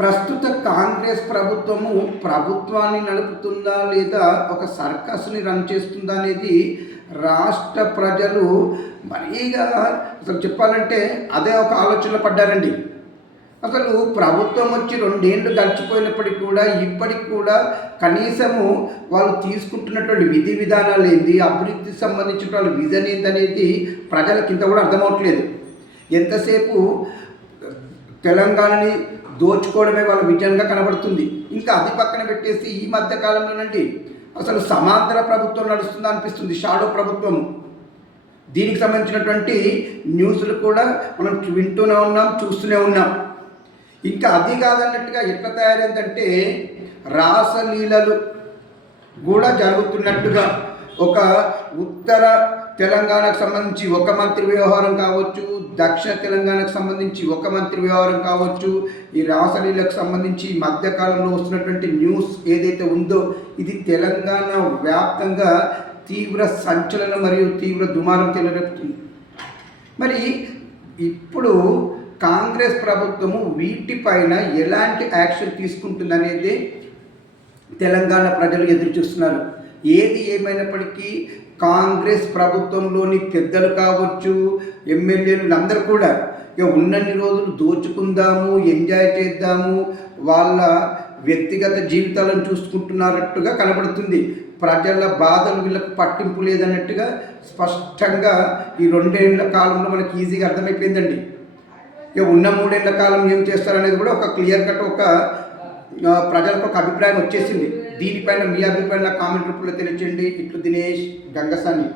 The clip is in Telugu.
ప్రస్తుత కాంగ్రెస్ ప్రభుత్వము ప్రభుత్వాన్ని నడుపుతుందా లేదా ఒక సర్కస్ని రన్ చేస్తుందా అనేది రాష్ట్ర ప్రజలు మరీగా అసలు చెప్పాలంటే అదే ఒక ఆలోచనలో పడ్డారండి. అసలు ప్రభుత్వం వచ్చి 2 ఏళ్ళు గడిచిపోయినప్పటికీ కూడా ఇప్పటికి కూడా కనీసము వాళ్ళు తీసుకుంటున్నటువంటి విధి విధానాలు ఏంటి, అభివృద్ధికి సంబంధించిన వాళ్ళ విజన్ ఏంటనేది ప్రజలకి ఇంత కూడా అర్థమవట్లేదు. ఎంతసేపు తెలంగాణని దోచుకోవడమే వాళ్ళ విజన్గా కనబడుతుంది. ఇంకా అది పక్కన పెట్టేసి ఈ మధ్య కాలంలోనండి అసలు సమాంతర ప్రభుత్వం నడుస్తుందా అనిపిస్తుంది, షాడో ప్రభుత్వం. దీనికి సంబంధించినటువంటి న్యూస్లు కూడా మనం వింటూనే ఉన్నాం, చూస్తూనే ఉన్నాం. ఇంకా అది కాదన్నట్టుగా ఎట్లా తయారైందంటే రాసలీలలు కూడా జరుగుతున్నట్టుగా ఒక ఉత్తర తెలంగాణకు సంబంధించి ఒక మంత్రి వ్యవహారం కావచ్చు, దక్షిణ తెలంగాణకు సంబంధించి ఒక మంత్రి వ్యవహారం కావచ్చు, ఈ రాసలీలకు సంబంధించి మధ్యకాలంలో వస్తున్నటువంటి న్యూస్ ఏదైతే ఉందో ఇది తెలంగాణ వ్యాప్తంగా తీవ్ర సంచలనం మరియు తీవ్ర దుమారం తెలియజేస్తుంది. మరి ఇప్పుడు కాంగ్రెస్ ప్రభుత్వము వీటిపైన ఎలాంటి యాక్షన్ తీసుకుంటుందనేది తెలంగాణ ప్రజలు ఎదురు చూస్తున్నారు. ఏది ఏమైనప్పటికీ కాంగ్రెస్ ప్రభుత్వంలోని పెద్దలు కావచ్చు, ఎమ్మెల్యేలు అందరూ కూడా ఇక ఉన్నన్ని రోజులు దోచుకుందాము, ఎంజాయ్ చేద్దాము, వాళ్ళ వ్యక్తిగత జీవితాలను చూసుకుంటున్నట్టుగా కనబడుతుంది. ప్రజల బాధలు వీళ్ళకు పట్టింపు లేదన్నట్టుగా స్పష్టంగా ఈ 2 ఏళ్ల కాలంలో మనకి ఈజీగా అర్థమైపోయిందండి. ఇక ఉన్న 3 ఏళ్ల కాలం ఏం చేస్తారనేది కూడా ఒక క్లియర్ కట్ ఒక ప్రజలకు ఒక అభిప్రాయం వచ్చేసింది. దీనిపైన మీ అభిప్రాయం కామెంట్ రూపంలో తెలియజేయండి. ఇట్లు దినేష్ గంగసాని.